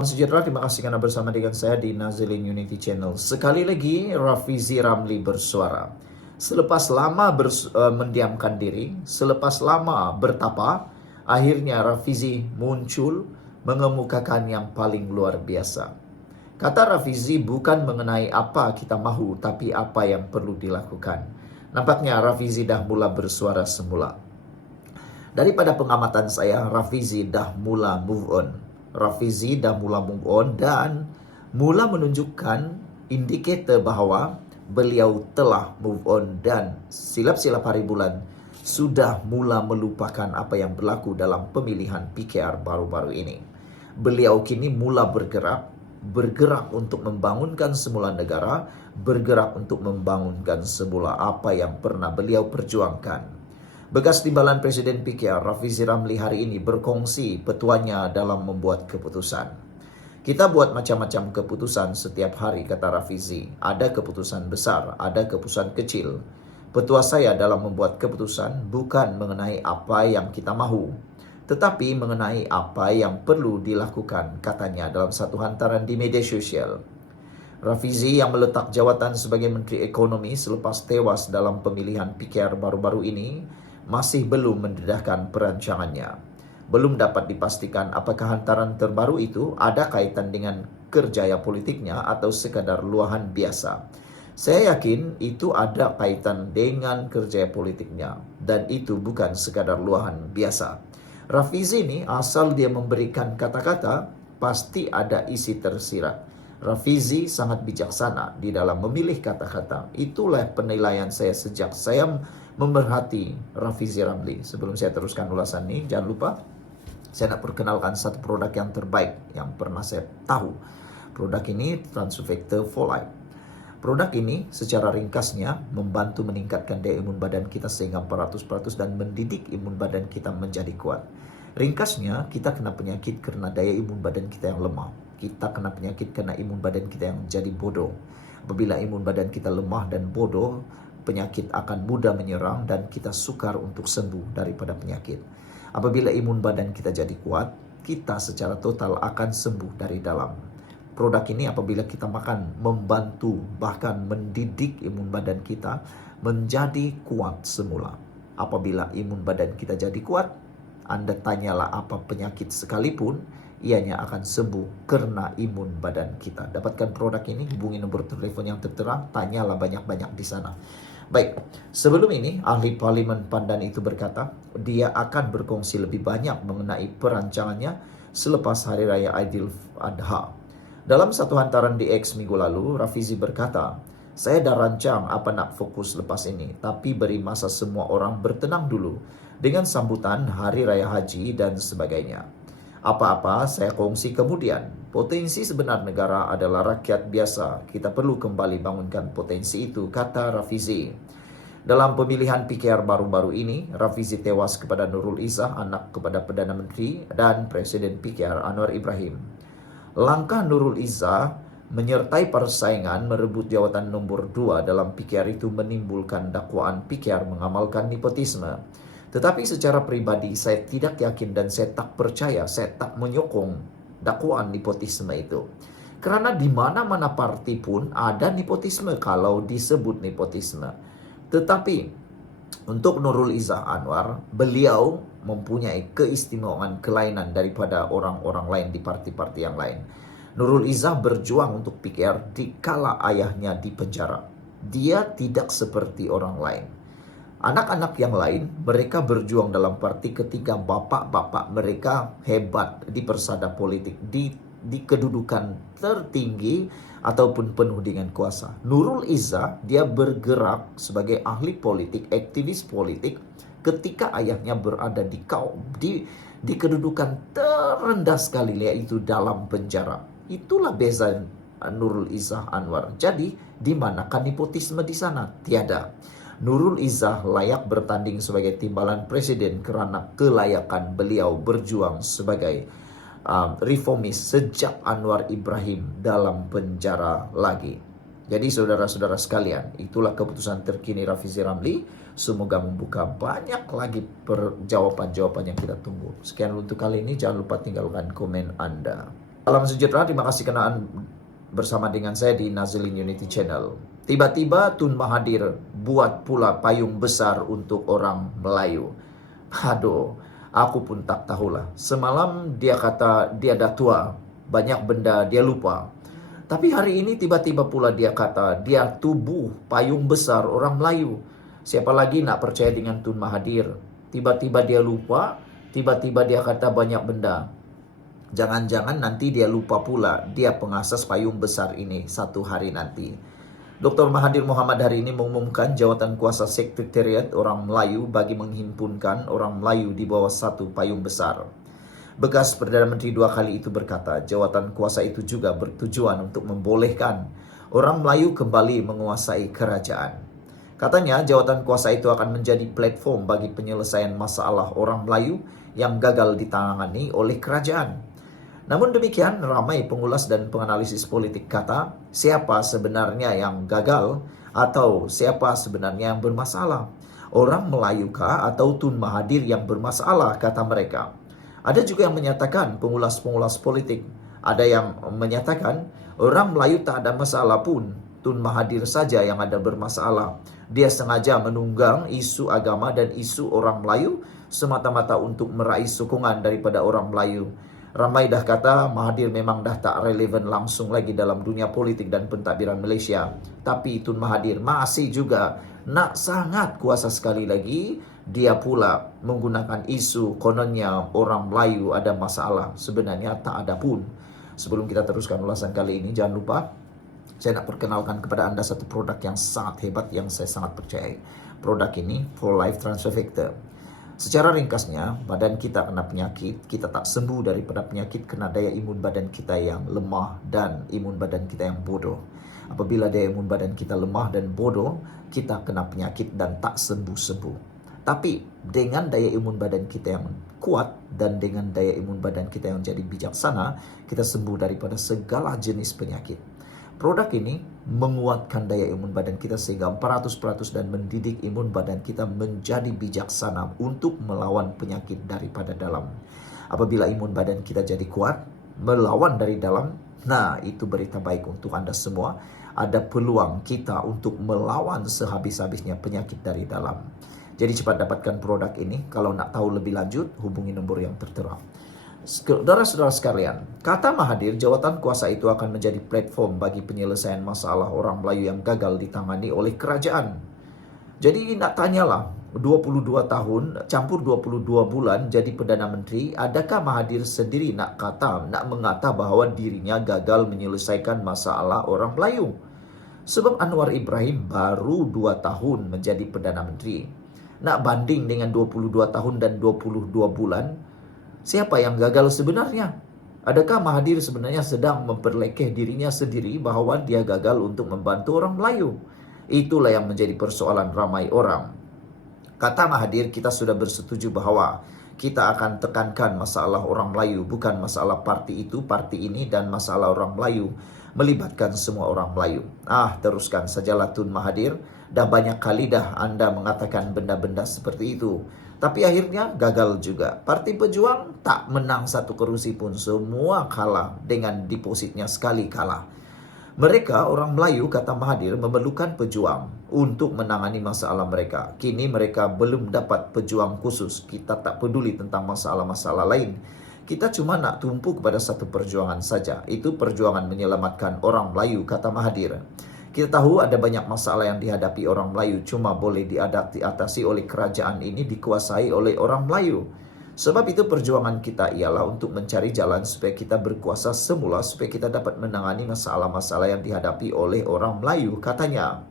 Sejahtera, terima kasih karena bersama dengan saya di Nazilin Unity Channel. Sekali lagi, Rafizi Ramli bersuara. Selepas lama mendiamkan diri, selepas lama bertapa, akhirnya Rafizi muncul mengemukakan yang paling luar biasa. Kata Rafizi bukan mengenai apa kita mahu, tapi apa yang perlu dilakukan. Nampaknya Rafizi dah mula bersuara semula. Daripada pengamatan saya, Rafizi dah mula move on. Rafizi dah mula move on dan mula menunjukkan indikator bahawa beliau telah move on dan silap-silap hari bulan sudah mula melupakan apa yang berlaku dalam pemilihan PKR baru-baru ini. Beliau kini mula bergerak untuk membangunkan semula negara, bergerak untuk membangunkan semula apa yang pernah beliau perjuangkan. Bekas timbalan Presiden PKR Rafizi Ramli hari ini berkongsi petuanya dalam membuat keputusan. Kita buat macam-macam keputusan setiap hari, kata Rafizi. Ada keputusan besar, ada keputusan kecil. Petua saya dalam membuat keputusan bukan mengenai apa yang kita mahu, tetapi mengenai apa yang perlu dilakukan, katanya dalam satu hantaran di media sosial. Rafizi yang meletak jawatan sebagai Menteri Ekonomi selepas tewas dalam pemilihan PKR baru-baru ini masih belum mendedahkan perancangannya. Belum dapat dipastikan apakah hantaran terbaru itu ada kaitan dengan kerjaya politiknya atau sekadar luahan biasa. Saya yakin itu ada kaitan dengan kerjaya politiknya dan itu bukan sekadar luahan biasa. Rafizi ini asal dia memberikan kata-kata pasti ada isi tersirat. Rafizi sangat bijaksana di dalam memilih kata-kata. Itulah penilaian saya sejak saya memerhati Rafizi Ramli. Sebelum saya teruskan ulasan ini, jangan lupa saya nak perkenalkan satu produk yang terbaik yang pernah saya tahu. Produk ini Transufactor for Life. Produk ini secara ringkasnya membantu meningkatkan daya imun badan kita sehingga 400% dan mendidik imun badan kita menjadi kuat. Ringkasnya, kita kena penyakit karena daya imun badan kita yang lemah. Kita kena penyakit karena imun badan kita yang jadi bodoh. Apabila imun badan kita lemah dan bodoh, penyakit akan mudah menyerang dan kita sukar untuk sembuh daripada penyakit. Apabila imun badan kita jadi kuat, kita secara total akan sembuh dari dalam. Produk ini apabila kita makan membantu bahkan mendidik imun badan kita menjadi kuat semula. Apabila imun badan kita jadi kuat, Anda tanyalah apa penyakit sekalipun, ianya akan sembuh karena imun badan kita. Dapatkan produk ini, hubungi nomor telepon yang tertera, tanyalah banyak-banyak di sana. Baik, sebelum ini ahli parlimen Pandan itu berkata dia akan berkongsi lebih banyak mengenai perancangannya selepas Hari Raya Aidil Adha. Dalam satu hantaran di X minggu lalu, Rafizi berkata, saya dah rancang apa nak fokus lepas ini, tapi beri masa semua orang bertenang dulu dengan sambutan Hari Raya Haji dan sebagainya. Apa-apa saya kongsi kemudian. Potensi sebenar negara adalah rakyat biasa. Kita perlu kembali bangunkan potensi itu, kata Rafizi. Dalam pemilihan PKR baru-baru ini, Rafizi tewas kepada Nurul Izzah, anak kepada Perdana Menteri dan Presiden PKR Anwar Ibrahim. Langkah Nurul Izzah menyertai persaingan merebut jawatan nombor 2 dalam PKR itu menimbulkan dakwaan PKR mengamalkan nepotisme. Tetapi secara pribadi saya tidak yakin dan saya tak percaya, saya tak menyokong dakwaan nepotisme itu. Karena di mana-mana parti pun ada nepotisme kalau disebut nepotisme. Tetapi untuk Nurul Izzah Anwar, beliau mempunyai keistimewaan kelainan daripada orang-orang lain di parti-parti yang lain. Nurul Izzah berjuang untuk PKR dikala ayahnya di penjara. Dia tidak seperti orang lain. Anak-anak yang lain, mereka berjuang dalam parti ketika bapak-bapak mereka hebat di persada politik, di kedudukan tertinggi ataupun penuh dengan kuasa. Nurul Izzah, dia bergerak sebagai ahli politik, aktivis politik ketika ayahnya berada di kedudukan terendah sekali, yaitu dalam penjara. Itulah beza Nurul Izzah Anwar. Jadi, di manakah nepotisme di sana? Tiada. Nurul Izzah layak bertanding sebagai timbalan presiden karena kelayakan beliau berjuang sebagai reformis sejak Anwar Ibrahim dalam penjara lagi. Jadi saudara-saudara sekalian, itulah keputusan terkini Rafizi Ramli. Semoga membuka banyak lagi jawaban-jawaban yang kita tunggu. Sekian untuk kali ini, jangan lupa tinggalkan komen Anda. Salam sejahtera, terima kasih kenaan bersama dengan saya di Nazilin Unity Channel. Tiba-tiba Tun Mahathir buat pula payung besar untuk orang Melayu. Aduh, aku pun tak tahulah. Semalam dia kata dia dah tua, banyak benda dia lupa. Tapi hari ini tiba-tiba pula dia kata dia tubuh payung besar orang Melayu. Siapa lagi nak percaya dengan Tun Mahathir? Tiba-tiba dia lupa, tiba-tiba dia kata banyak benda. Jangan-jangan nanti dia lupa pula dia pengasas payung besar ini satu hari nanti. Dr. Mahathir Mohamad hari ini mengumumkan jawatan kuasa Sekretariat Orang Melayu bagi menghimpunkan orang Melayu di bawah satu payung besar. Bekas Perdana Menteri dua kali itu berkata, jawatan kuasa itu juga bertujuan untuk membolehkan orang Melayu kembali menguasai kerajaan. Katanya jawatan kuasa itu akan menjadi platform bagi penyelesaian masalah orang Melayu yang gagal ditangani oleh kerajaan. Namun demikian, ramai pengulas dan penganalisis politik kata, siapa sebenarnya yang gagal atau siapa sebenarnya yang bermasalah? Orang Melayu kah atau Tun Mahathir yang bermasalah, kata mereka. Ada juga yang menyatakan, pengulas-pengulas politik, ada yang menyatakan orang Melayu tak ada masalah pun, Tun Mahathir saja yang ada bermasalah. Dia sengaja menunggang isu agama dan isu orang Melayu semata-mata untuk meraih sokongan daripada orang Melayu. Ramai dah kata Mahathir memang dah tak relevan langsung lagi dalam dunia politik dan pentadbiran Malaysia. Tapi Tun Mahathir masih juga nak sangat kuasa sekali lagi. Dia pula menggunakan isu kononnya orang Melayu ada masalah. Sebenarnya tak ada pun. Sebelum kita teruskan ulasan kali ini, jangan lupa saya nak perkenalkan kepada anda satu produk yang sangat hebat yang saya sangat percayai. Produk ini For Life Transfer Factor. Secara ringkasnya, badan kita kena penyakit, kita tak sembuh daripada penyakit kena daya imun badan kita yang lemah dan imun badan kita yang bodoh. Apabila daya imun badan kita lemah dan bodoh, kita kena penyakit dan tak sembuh-sembuh. Tapi dengan daya imun badan kita yang kuat dan dengan daya imun badan kita yang jadi bijaksana, kita sembuh daripada segala jenis penyakit. Produk ini menguatkan daya imun badan kita sehingga 400% dan mendidik imun badan kita menjadi bijaksana untuk melawan penyakit daripada dalam. Apabila imun badan kita jadi kuat, melawan dari dalam, nah itu berita baik untuk anda semua. Ada peluang kita untuk melawan sehabis-habisnya penyakit dari dalam. Jadi cepat dapatkan produk ini. Kalau nak tahu lebih lanjut, hubungi nombor yang tertera. Saudara-saudara sekalian, kata Mahathir, jawatan kuasa itu akan menjadi platform bagi penyelesaian masalah orang Melayu yang gagal ditangani oleh kerajaan. Jadi nak tanyalah, 22 tahun campur 22 bulan jadi Perdana Menteri, adakah Mahathir sendiri nak mengata bahawa dirinya gagal menyelesaikan masalah orang Melayu? Sebab Anwar Ibrahim baru 2 tahun menjadi Perdana Menteri. Nak banding dengan 22 tahun dan 22 bulan, siapa yang gagal sebenarnya? Adakah Mahathir sebenarnya sedang memperlekeh dirinya sendiri bahawa dia gagal untuk membantu orang Melayu? Itulah yang menjadi persoalan ramai orang. Kata Mahathir, kita sudah bersetuju bahawa kita akan tekankan masalah orang Melayu, bukan masalah parti itu, parti ini, dan masalah orang Melayu melibatkan semua orang Melayu. Teruskan sajalah Tun Mahathir. Dah banyak kali dah anda mengatakan benda-benda seperti itu. Tapi akhirnya gagal juga. Parti Pejuang tak menang satu kerusi pun. Semua kalah dengan depositnya sekali kalah. Mereka, orang Melayu, kata Mahathir, memerlukan pejuang untuk menangani masalah mereka. Kini mereka belum dapat pejuang khusus. Kita tak peduli tentang masalah-masalah lain. Kita cuma nak tumpu kepada satu perjuangan saja. Itu perjuangan menyelamatkan orang Melayu, kata Mahathir. Kita tahu ada banyak masalah yang dihadapi orang Melayu, cuma boleh diatasi oleh kerajaan ini dikuasai oleh orang Melayu. Sebab itu perjuangan kita ialah untuk mencari jalan supaya kita berkuasa semula, supaya kita dapat menangani masalah-masalah yang dihadapi oleh orang Melayu, katanya.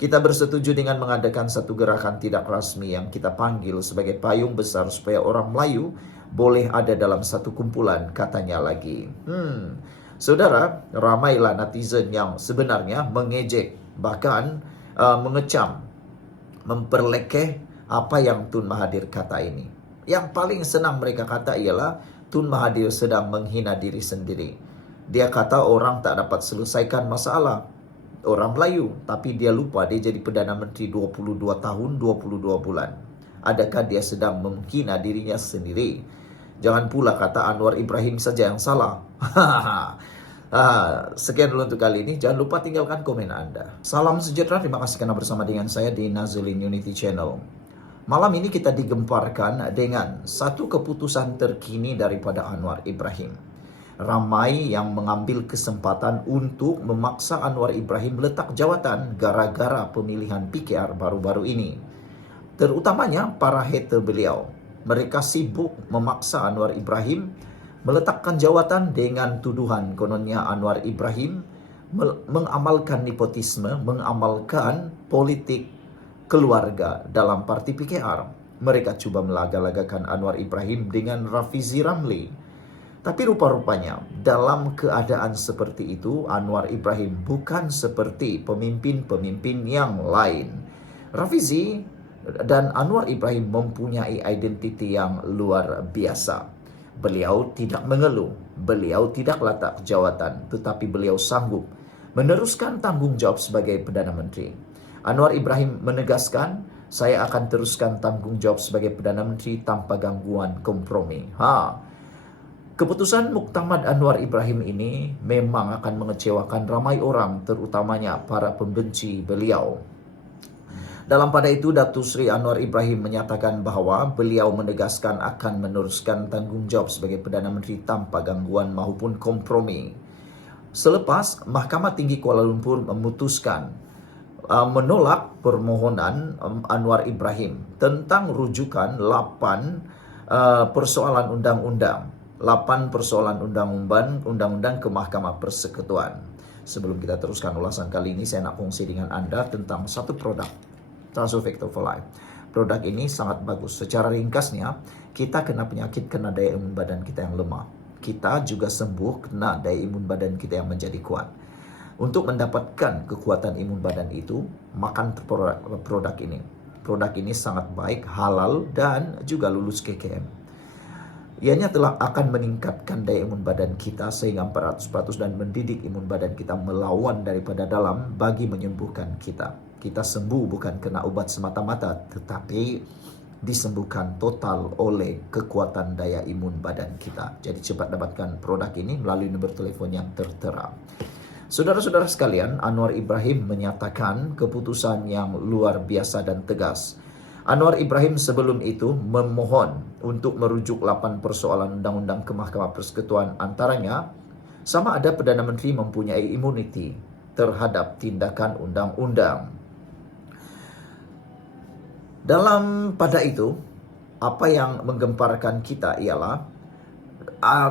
Kita bersetuju dengan mengadakan satu gerakan tidak rasmi yang kita panggil sebagai payung besar supaya orang Melayu boleh ada dalam satu kumpulan, katanya lagi. Saudara, ramailah netizen yang sebenarnya mengejek, bahkan mengecam, memperlekeh apa yang Tun Mahathir kata ini. Yang paling senang mereka kata ialah Tun Mahathir sedang menghina diri sendiri. Dia kata orang tak dapat selesaikan masalah orang Melayu, tapi dia lupa dia jadi Perdana Menteri 22 tahun 22 bulan. Adakah dia sedang menghina dirinya sendiri? Jangan pula kata Anwar Ibrahim saja yang salah. Sekian dulu untuk kali ini. Jangan lupa tinggalkan komen Anda. Salam sejahtera. Terima kasih karena bersama dengan saya di Nazilin Unity Channel. Malam ini kita digemparkan dengan satu keputusan terkini daripada Anwar Ibrahim. Ramai yang mengambil kesempatan untuk memaksa Anwar Ibrahim meletak jawatan gara-gara pemilihan PKR baru-baru ini. Terutamanya para hater beliau. Mereka sibuk memaksa Anwar Ibrahim meletakkan jawatan dengan tuduhan kononnya Anwar Ibrahim mengamalkan nepotisme, mengamalkan politik keluarga dalam parti PKR. Mereka coba melaga-lagakan Anwar Ibrahim dengan Rafizi Ramli. Tapi rupa-rupanya dalam keadaan seperti itu Anwar Ibrahim bukan seperti pemimpin-pemimpin yang lain. Rafizi dan Anwar Ibrahim mempunyai identiti yang luar biasa. Beliau tidak mengeluh, beliau tidak letak jawatan, tetapi beliau sanggup meneruskan tanggung jawab sebagai Perdana Menteri. Anwar Ibrahim menegaskan, saya akan teruskan tanggung jawab sebagai Perdana Menteri tanpa gangguan kompromi. Keputusan Muktamad Anwar Ibrahim ini memang akan mengecewakan ramai orang, terutamanya para pembenci beliau. Dalam pada itu, Datuk Seri Anwar Ibrahim menyatakan bahwa beliau menegaskan akan meneruskan tanggung jawab sebagai Perdana Menteri tanpa gangguan maupun kompromi. Selepas Mahkamah Tinggi Kuala Lumpur memutuskan menolak permohonan Anwar Ibrahim tentang rujukan 8 persoalan undang-undang. 8 persoalan undang-undang ke Mahkamah Persekutuan. Sebelum kita teruskan ulasan kali ini, saya nak kongsi dengan Anda tentang satu produk, Transfer Factor for Life. Produk ini sangat bagus. Secara ringkasnya, kita kena penyakit, kena daya imun badan kita yang lemah. Kita juga sembuh kena daya imun badan kita yang menjadi kuat. Untuk mendapatkan kekuatan imun badan itu, makan produk ini. Produk ini sangat baik, halal, dan juga lulus KKM. Ianya telah akan meningkatkan daya imun badan kita sehingga 400% dan mendidik imun badan kita melawan daripada dalam bagi menyembuhkan kita. Kita sembuh bukan kena obat semata-mata, tetapi disembuhkan total oleh kekuatan daya imun badan kita. Jadi cepat dapatkan produk ini melalui nomor telepon yang tertera. Saudara-saudara sekalian, Anwar Ibrahim menyatakan keputusan yang luar biasa dan tegas. Anwar Ibrahim sebelum itu memohon untuk merujuk 8 persoalan undang-undang ke Mahkamah Persekutuan, antaranya sama ada Perdana Menteri mempunyai imuniti terhadap tindakan undang-undang. Dalam pada itu, apa yang menggemparkan kita ialah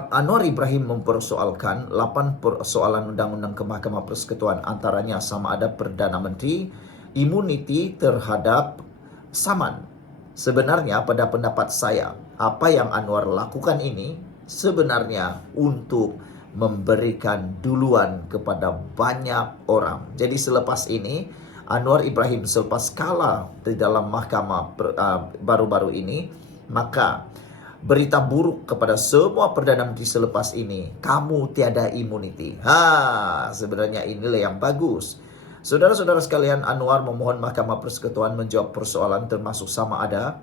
Anwar Ibrahim mempersoalkan 8 persoalan undang-undang ke Mahkamah Persekutuan, antaranya sama ada Perdana Menteri imuniti terhadap Saman. Sebenarnya pada pendapat saya, apa yang Anwar lakukan ini sebenarnya untuk memberikan duluan kepada banyak orang. Jadi selepas ini Anwar Ibrahim selepas kalah di dalam mahkamah baru-baru ini, maka berita buruk kepada semua Perdana Menteri selepas ini, kamu tiada imuniti. Sebenarnya inilah yang bagus. Saudara-saudara sekalian, Anwar memohon Mahkamah Persekutuan menjawab persoalan termasuk sama ada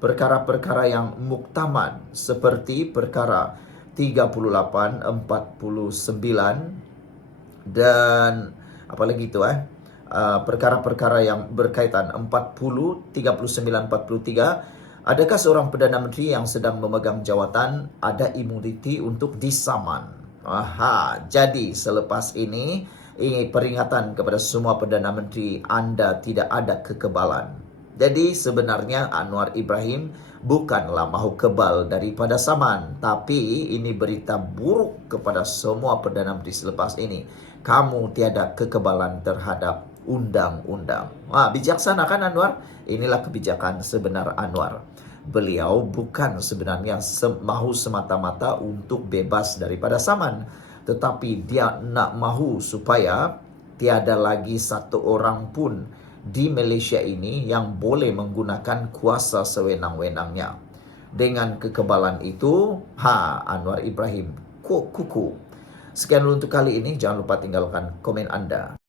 perkara-perkara yang muktamad seperti perkara 38, 49 dan apalagi itu perkara-perkara yang berkaitan 40, 39, 43. Adakah seorang Perdana Menteri yang sedang memegang jawatan ada imuniti untuk disaman? Jadi selepas ini peringatan kepada semua Perdana Menteri, Anda tidak ada kekebalan. Jadi sebenarnya Anwar Ibrahim bukanlah mahu kebal daripada Saman, tapi ini berita buruk kepada semua Perdana Menteri selepas ini. Kamu tiada kekebalan terhadap undang-undang. Bijaksana kan Anwar? Inilah kebijakan sebenar Anwar. Beliau bukan sebenarnya mahu semata-mata untuk bebas daripada Saman, tetapi dia nak mahu supaya tiada lagi satu orang pun di Malaysia ini yang boleh menggunakan kuasa sewenang-wenangnya. Dengan kekebalan itu, Anwar Ibrahim kuku. Sekian dulu untuk kali ini. Jangan lupa tinggalkan komen Anda.